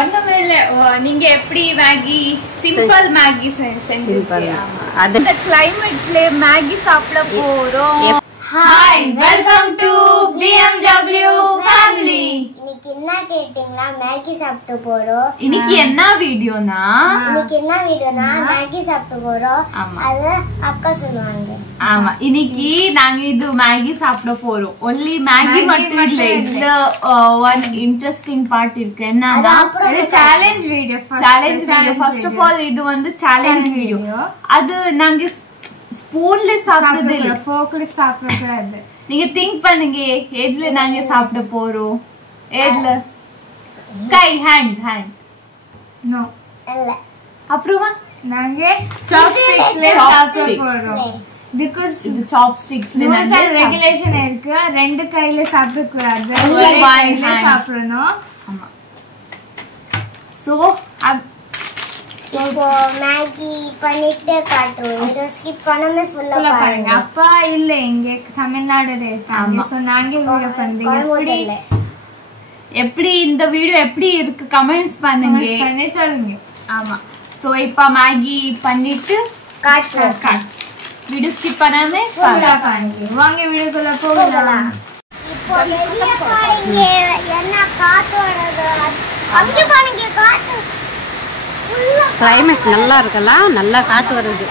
ஒண்ணுமே இல்ல. நீங்க எப்படி மேகி சிம்பிள் மேகி செஞ்சீங்க? அந்த கிளைமேட்ல மேகி சாப்பிட போறோம். Hi, welcome to BMW family. இன்னைக்கு என்ன கேட்டிங்கன்னா மேகி சாப்பிட்டு போறோம். இன்னைக்கு என்ன வீடியோனா மேகி சாப்பிட்டு போறோம். அது அக்கா சொல்லுவாங்க. ஆமா, இன்னைக்கு நாங்க இது மேகி சாப்பிட போறோம். ஒன்லி மேகி மட்டும் இல்ல, இதுல ஒன் இன்ட்ரெஸ்டிங் பார்ட் இருக்கு. என்னன்னா challenge video. First of all இது வந்து சேலஞ்ச் வீடியோ. அது நாங்க ஸ்பூன்ல சாப்பிடுறது இல்ல, ஃபோக்ல சாப்பிடக்கூடாது. நீங்க திங்க் பண்ணுங்க, எதுல நாங்க சாப்பிட போறோம்? எதுல? கை ஹேண்ட் நோ இல்ல, அப்புறமா நாங்க சாப்ஸ்டிக்ஸ்ல சாப்பிட போறோம். பிகாஸ் இது சாப்ஸ்டிக்ஸ்ல ரூல்ஸ் அண்ட் ரெகுலேஷன் இருக்கு. ரெண்டு கையில சாப்பிட கூடாது, ஒரே கையில சாப்பிடணும். ஆமா. சோ இப்போ மேகி பண்ணிட்டு காட்டுவோம். இது ஸ்கிப் பண்ணாம ஃபுல்லா பாருங்க. அப்பா இல்ல, இங்க தமிழ்நாடுல இருக்காங்க. சோ நாங்க வீடியோ பண்றீங்க. எப்படி இந்த வீடியோ எப்படி இருக்கு கமெண்ட்ஸ் பண்ணுங்க, சொல்லுங்க. ஆமா. சோ இப்ப மேகி பண்ணிட்டு காட்டுவோம். வீடியோ ஸ்கிப் பண்ணாம பாருங்க. வாங்க வீடியோக்குள்ள போகலாம். இப்போ வெளிய பாருங்க, என்ன காத்து வருது. அப்படி பாருங்க, காத்து கிளைமேட் நல்லா இருக்குல்ல, நல்லா காத்து வருது.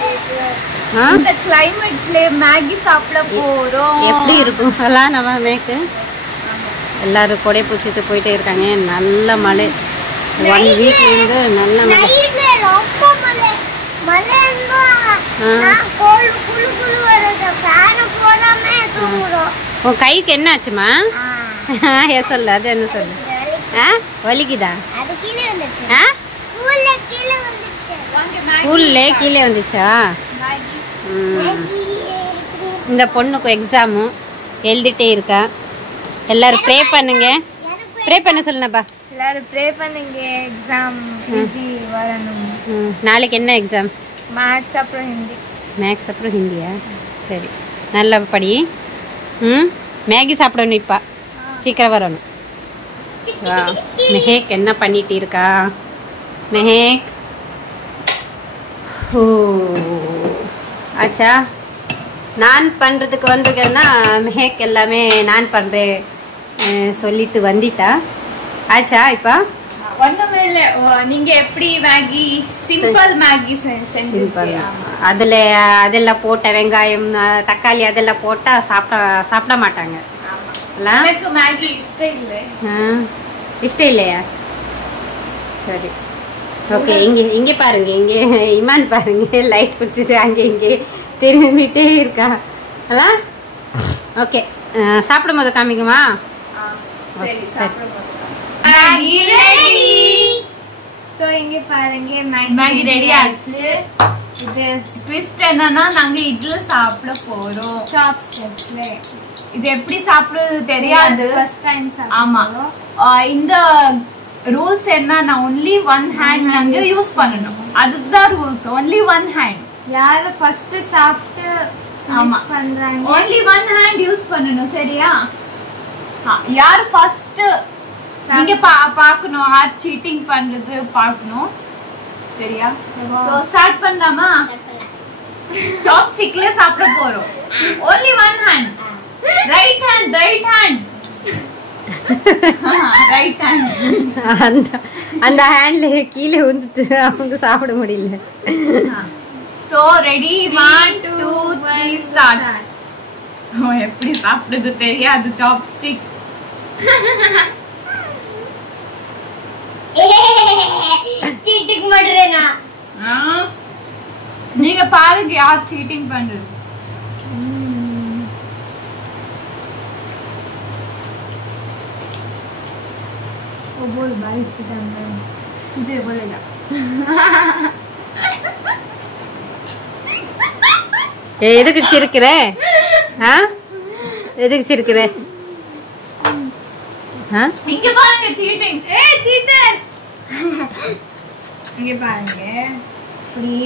இந்த கிளைமேட்ல மேகி சாப்பிட போறோம். எப்படி இருக்கும் நம்ம மேக்கு? எல்லாரும் கொடை பிடிச்சிட்டு போயிட்டே இருக்காங்க. நல்ல மழை, 1 வீக்ல இருந்து நல்ல மழை. ரொம்ப மழை உன் கைக்கு என்ன ஆச்சுமா? சொல்லு, அது என்ன சொல்லு? வலிக்குதா? ஸ்கூல்ல கீழே வந்துச்சா? இந்த பொண்ணுக்கு எக்ஸாமு எழுதிட்டே இருக்கா. எல்லாரும் ப்ரே பண்ணுங்க. ப்ரே பண்ண சொல்லுனப்பா. எல்லாரும் ப்ரே பண்ணுங்க, எக்ஸாம் ஈஸி வரணும். நாளைக்கு என்ன எக்ஸாம்? மேத்ஸ் அப்புறம் ஹிந்தி. மேக்ஸ் அப்புறம் ஹிந்தியா? சரி, நல்லா படி. மேகி சாப்பிடணும். இப்போ சீக்கிரம் வரணும். வா, மெஹேக் என்ன பண்ணிட்டு இருக்கா? மெஹேக் ஆச்சா, நான் பண்ணுறதுக்கு வந்துருக்கேன்னா மெஹேக் எல்லாமே நான் பண்ணுறேன் சொல்லிட்டு வந்துட்டா. ஆச்சா இப்போ? ஒண்ணுமே இல்ல, நீங்க எப்படி மேகி சிம்பிள் மேகி சிம்பிள். அதெல்லாம் போட்ட வெங்காயம் தக்காளி அதெல்லாம் போட்டா சாப்பிட மாட்டாங்க. எனக்கு மேகி இஷ்டம் இல்லை. இஷ்டம் இல்லையா? சரி, ஓகே. இங்கே பாருங்க, இங்கே இமான் பாருங்க, லைட் பிடிச்சிட்டு அங்கே இங்கே திரும்பிட்டே இருக்கா. ஓகே, சாப்பிடும் போது காமிக்குமா? Maggi ready. சோ இங்க பாருங்க, மேகி ரெடி ஆச்சு. இது ட்விஸ்ட் என்னன்னா நாங்க இதுல சாப்பிட போறோம், சாப்ஸ்டிக்ஸ்ல. இது எப்படி சாப்பிடுறது தெரியாது, ஃபர்ஸ்ட் டைம் சாப்பிடுறோம். ஆமா. இந்த ரூல்ஸ் என்னன்னா only one hand நாங்க யூஸ் பண்ணனும். அதுதான் ரூல்ஸ், only one hand. யாரு ஃபர்ஸ்ட் சாப்பிட்டு ஆமா பண்றாங்க, only one hand யூஸ் பண்ணனும். சரியா? யார் ஃபர்ஸ்ட் நீங்க பார்க்கணும், யார் சீட்டிங் பண்றது பார்க்கணும். சரியா? சோ ஸ்டார்ட் பண்ணலாமா? சாப்ஸ்டிக்ல சாப்பிட போறோம். only one hand. Right hand right hand. அந்த ஹேண்ட்ல கீழே வந்து அவங்க சாப்பிட முடியல. So ready, 1 2 3 start. சோ எப்படி சாப்பிடுறது தெரியாது சாப்ஸ்டிக். சீட்டிங் பண்றேனா? நீங்க பாருங்க யார் சீட்டிங் பண்றது. वो बोल बारिश के टाइम में मुझे बोलेगा. எதுக்கு சிரிக்கிற? எதுக்கு சிரிக்கிற? இங்க பாருங்க சீட்டிங். சீட்டர். இங்க பாருங்க, இப்படி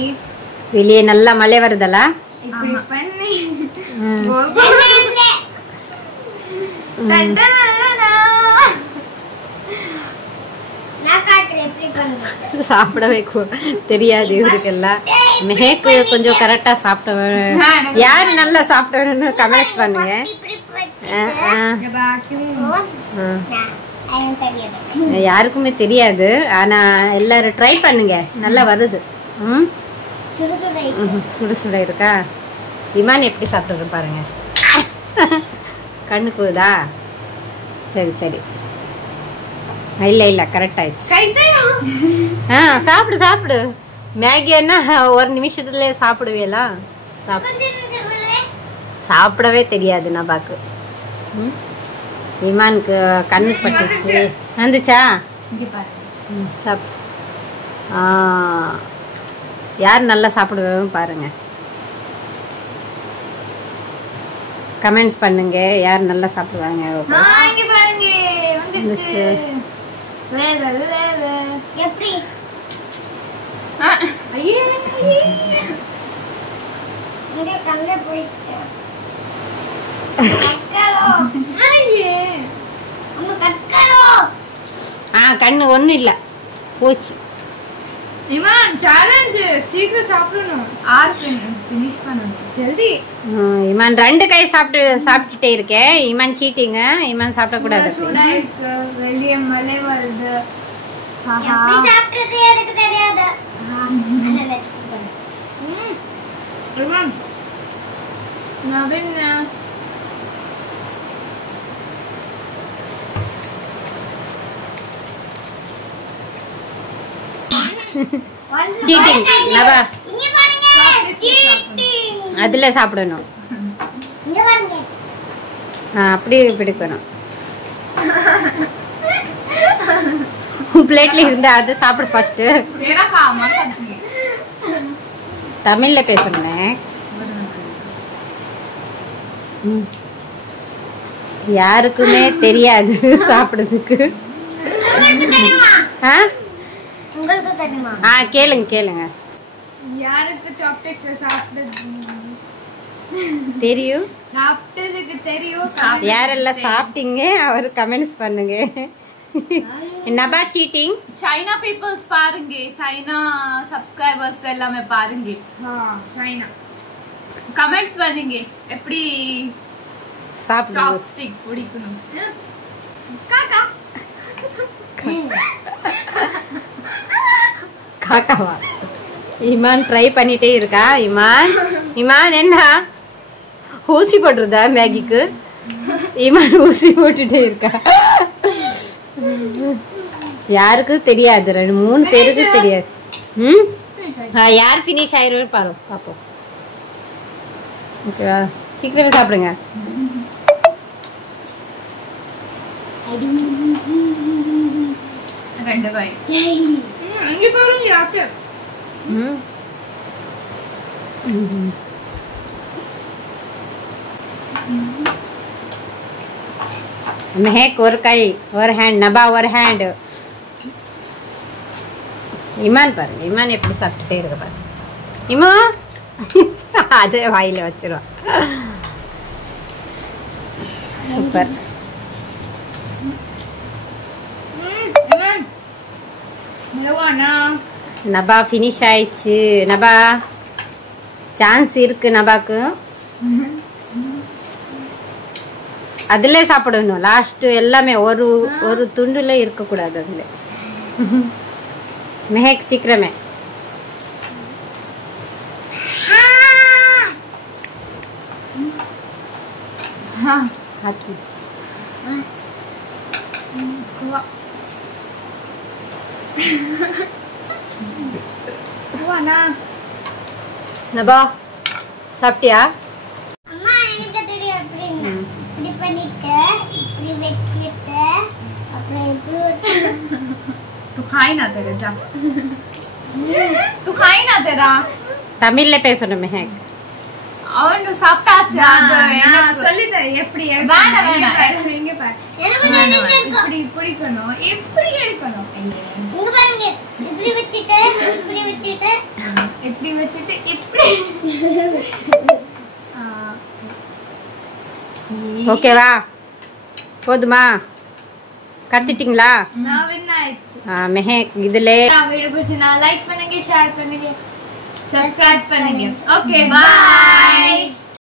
வெளியே நல்ல மழை வருதல்ல, இப்படி பண்ணி சாப்பிடவே தெரியாது இவருக்கெல்லாம். மெஹேக்கு கொஞ்சம் கரெக்டா சாப்பிடுவேன். யாரு நல்லா சாப்பிடுவேன்னு கமெண்ட்ஸ் பண்ணுங்க. யாருக்குமே தெரியாது. ஆனா எல்லாரும் ட்ரை பண்ணுங்க, நல்லா வருது. சுட சுட இருக்கா? இமான் எப்படி சாப்பிடுறது பாருங்க. கண்ணு போகுதா? சரி சரி, இல்ல இல்ல கரெக்ட் ஆயிடுச்சு. சாப்பிடு சாப்பிடு. மேகி என்ன ஒரு நிமிஷத்துல சாப்பிடுவேலா? சாப்பிடவே தெரியாது நபாக்கு. இமானுக்கு கண்ணு பட்டுச்சு. வந்துச்சா? யார் நல்லா சாப்பிடுவேன்னு பாருங்க. கமெண்ட்ஸ் பண்ணுங்க, யார் நல்லா சாப்பிடுவாங்க. எப்படி கண்ணு ஒண்ணு இல்ல போச்சு. இமான் சேலஞ்ச், சீக்கிரம் சாப்பிடணும். 6 ஃபினிஷ் பண்ணணும் ஜல்தி. இமான் 2 கை சாப்பிட்டுட்டே இருக்கேன். இமான் சீட்டிங்க. இமான் சாப்பிட கூடாது. வெளியே மழை வருது. எப்படி சாப்பிடுறது எனக்கு தெரியாது. இமான் நவீன் சீட்டிங் நபா. அதுல சாப்பிடணும். அப்படி பிடிக்கணும். பிளேட்ல இருந்தா அது சாப்பிடு ஃபர்ஸ்ட். தமிழ்ல பேசணும். யாருக்குமே தெரியாது சாப்பிடுறதுக்கு. உங்களுக்கு தெரியுமா? கேளுங்க கேளுங்க. யாருக்கு சாக்லேட்ஸ் சாப்பிடுறது தெரியும்? சாப்பிட்டதுக்கு தெரியும். யாரெல்லாம் சாப்பிட்டீங்க அவர் கமெண்ட்ஸ் பண்ணுங்க. நபா சீட்டிங். சைனா பீப்புள்ஸ் பாருங்க, சைனா சப்ஸ்கிரைபர்ஸ் எல்லாமே பாருங்க. சைனா கமெண்ட்ஸ் பண்ணுங்க எப்படி சாப்பிடுங்க. சாப்ஸ்டிக் பிடிக்கணும். காக்கா காக்காவா? இமான் ட்ரை பண்ணிட்டே இருக்கா. இமான் என்ன ஊசி போட்டுருதா மேகிக்கு? இமான் ஊசி போட்டுட்டே இருக்கா. யாருக்கு தெரியாது, 2-3 பேருக்கு தெரியாது. யார் ஃபினிஷ் ஆயிரும் பாப்போம். ஓகேவா? சீக்கிரமே சாப்பிடுங்க. ரெண்டு பாய். இங்க பாருங்க யாத்து. महक और कई और हैंड नबा और हैंड ईमान पर ईमान எப்படி சாப்பிட்டே இருக்க பாரு. இமோ அதே வாயில வச்சிரோ. சூப்பர். இமான் மெரவானா நபா ஃபினிஷ் ஆயிடுச்சு. நபா சான்ஸ் இருக்கு நபாக்கு. அதுல சாப்பிடணும். லாஸ்ட் எல்லாமே ஒரு துண்டுல இருக்க கூடாது அதுல. महक சீக்கிரமே. நபா சாப்பிட்டியா? அம்மா எனக்கு தெரியும் எப்படின்னு. இப்படி பண்ணிட்டு இப்படி வெச்சிட்டு அப்புறம் இப்படி तू खाई ना तेरे जा. तू खाई ना तेरा. தமிழ்ல பேசணும் महक. அவன் சாப்பிட்டாச்சு. நான் சொல்லி தரேன் எப்படி வேணாம் வேணாம். இங்க பாரு. எனக்கு தெரியும். இப்படி பிடிக்கணும். எப்படி எடுக்கணும்? இங்க பாருங்க. இப்படி வெச்சிட்டு இப்படி வெச்சிட்டு இப்படி வச்சிட்டு இப்படி. ஓகேவா? போதுமா? கத்திட்டீங்களா? நான் வின் ஆயிடுச்சு. மெஹக் இதுல வீடியோ பிடிச்சினா லைக் பண்ணுங்க, ஷேர் பண்ணுங்க, சப்ஸ்கிரைப் பண்ணுங்க. Okay, by.